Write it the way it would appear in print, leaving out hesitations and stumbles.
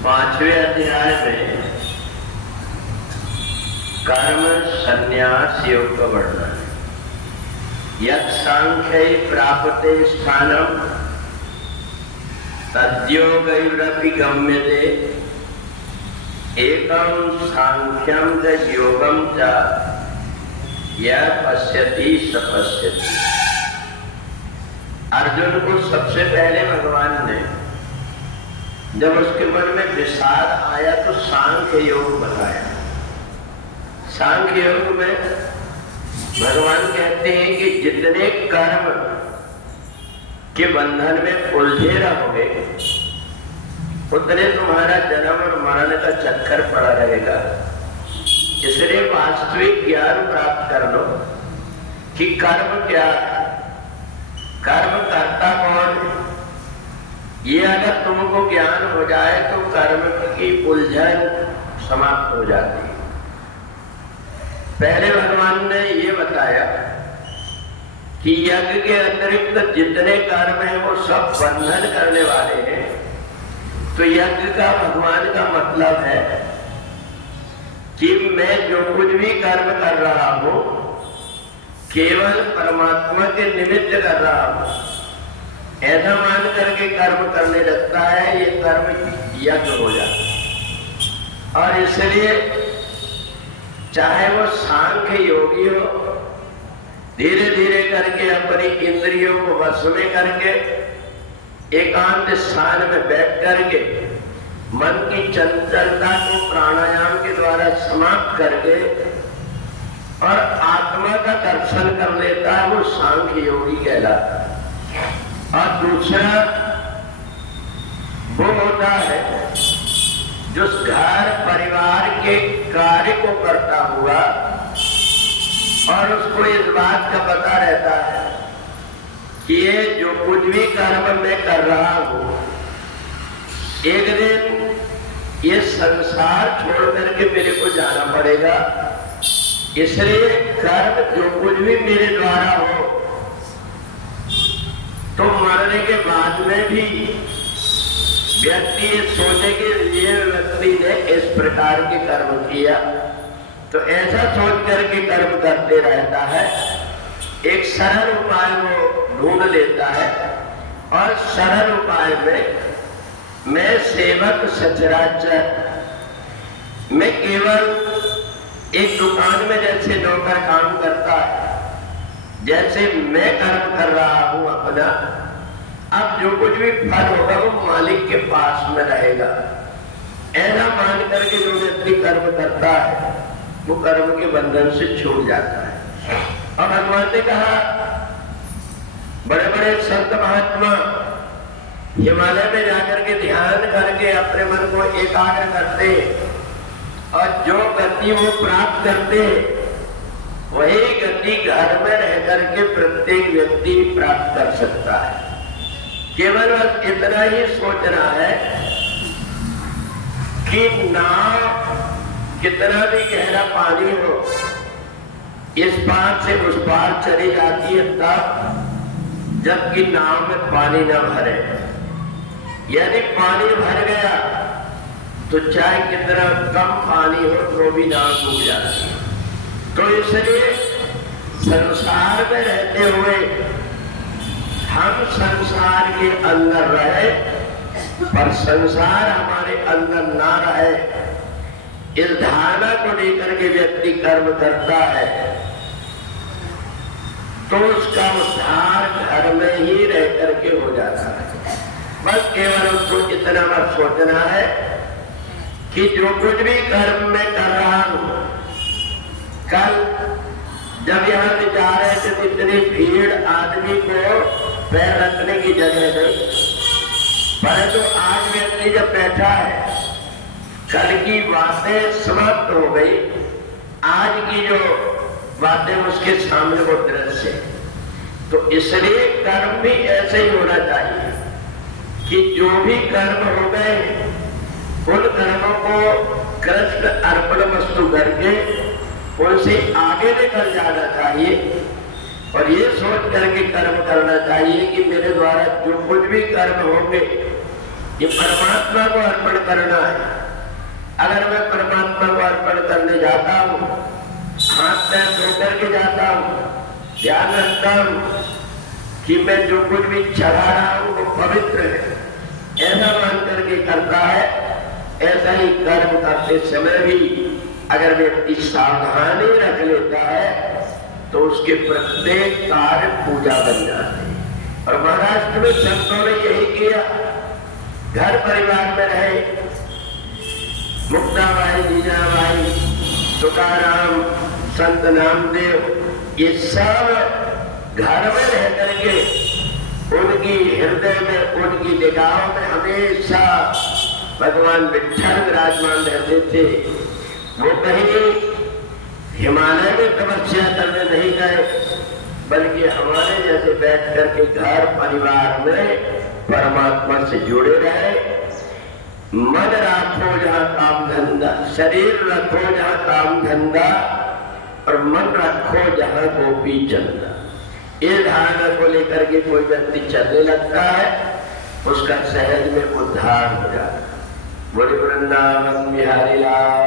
5वें अध्याय में कर्म संन्यास योग का वर्णन है। यत् सांख्यै प्राप्ते स्थानम तद्योगैरपि गम्यते एकं सांख्यं च योगं च यः पश्यति स पश्यति। अर्जुन को सबसे पहले भगवान ने जब उसके मन में विषाद आया तो सांख्य योग बताया। सांख्य योग में भगवान कहते हैं कि जितने कर्म के बंधन में उलझे रहोगे उतने तुम्हारा जन्म और मरण का चक्कर पड़ा रहेगा। इसलिए वास्तविक ज्ञान प्राप्त कर लो कि कर्म क्या है, कर्म करता कौन है। ये अगर तुमको ज्ञान हो जाए तो कर्म की उलझन समाप्त हो जाती है। पहले भगवान ने ये बताया कि यज्ञ के अतिरिक्त जितने कर्म हैं वो सब बंधन करने वाले हैं। तो यज्ञ का भगवान का मतलब है कि मैं जो कुछ भी कर्म कर रहा हूं केवल परमात्मा के निमित्त कर रहा हूं, ऐसा मान करके कर्म करने लगता है, ये कर्म यज्ञ हो जाता है। और इसलिए चाहे वो सांख्य योगी हो, धीरे धीरे करके अपनी इंद्रियों को वश में करके एकांत स्थान में बैठ करके मन की चंचलता को प्राणायाम के द्वारा समाप्त करके और आत्मा का दर्शन कर लेता है, वो सांख्य योगी कहलाता है। और दूसरा वो होता है जो घर परिवार के कार्य को करता हुआ और उसको इस बात का पता रहता है कि ये जो कुछ भी कर्म मैं कर रहा हूं एक दिन ये संसार छोड़ करके मेरे को जाना पड़ेगा। इसलिए कर्म जो कुछ भी मेरे द्वारा हो तो मरने के बाद में भी व्यक्ति सोचे कि ये व्यक्ति ने इस प्रकार के कर्म किया, तो ऐसा सोच करके कर्म करते रहता है। एक सरल उपाय वो ढूंढ लेता है और सरल उपाय में मैं सेवक सचराचर, मैं केवल एक दुकान में जैसे नौकर काम करता है, जैसे मैं कर्म कर रहा हूं अपना, अब जो कुछ भी फल होगा वो मालिक के पास में रहेगा। ऐसा मान करके जो व्यक्ति कर्म करता है वो कर्म के बंधन से छूट जाता है। और भगवान ने कहा बड़े बड़े संत महात्मा हिमालय में जाकर के ध्यान करके अपने मन को एकाग्र करते और जो गति वो प्राप्त करते वही गति घर में रह करके प्रत्येक व्यक्ति प्राप्त कर सकता है। केवल बस इतना ही सोचना है कि नाव कितना भी गहरा पानी हो इस पार से उस पार चली जाती है तब जबकि नाव में पानी न भरे। यदि पानी भर गया तो चाहे कितना कम पानी हो तो भी नाव डूब जाती है। तो इसलिए संसार में रहते हुए हम संसार के अंदर रहे पर संसार हमारे अंदर ना रहे, इस धारणा को लेकर के व्यक्ति कर्म करता है तो उसका उद्धार घर में ही रह करके हो जाता है। बस केवल उसको इतना मत सोचना है कि जो कुछ भी कर्म में कर रहा हूं, कल जब यहाँ से जा रहे थे इतनी भीड़, आदमी को पैर रखने की जगह नहीं, परंतु आज व्यक्ति जब बैठा है कल की बातें समाप्त हो गई, आज की जो बातें उसके सामने वो दृश्य। तो इसलिए कर्म भी ऐसे ही होना चाहिए कि जो भी कर्म हो गए उन कर्मों को कृष्ण अर्पण वस्तु करके उनसे आगे लेकर जाना चाहिए और ये सोच करके कर्म करना चाहिए कि मेरे द्वारा जो कुछ भी कर्म होंगे ये परमात्मा को अर्पण करना है। अगर मैं परमात्मा को अर्पण करने जाता हूँ, हाथ पैर धो करके जाता हूँ, ध्यान रखता हूँ कि मैं जो कुछ भी चढ़ा रहा हूँ वो पवित्र है, ऐसा मान करके करता है। ऐसा ही कर्म करते समय भी अगर व्यक्ति सावधानी रख लेता है तो उसके प्रत्येक कार्य पूजा बन जाते हैं। और महाराष्ट्र में संतों ने यही किया, घर परिवार में रहे, मुक्ताबाई, जीजाबाई, तुकाराम, संत नामदेव, ये सब घर में रह करके उनकी हृदय में, उनकी निगाहों में हमेशा भगवान विठ्ठल विराजमान रहते थे। वो कहीं हिमालय में तपस्या करने नहीं गए, बल्कि हमारे जैसे बैठ करके घर परिवार में परमात्मा से जुड़े रहे। मन रखो जहाँ काम धंधा, शरीर रखो जहाँ काम धंधा, और मन रखो जहाँ गोपी चंदा। ये धारणा को लेकर के कोई व्यक्ति चलने लगता है, उसका सहज में उद्धार हो जाता है। बोले वृंदावन बिहारी लाल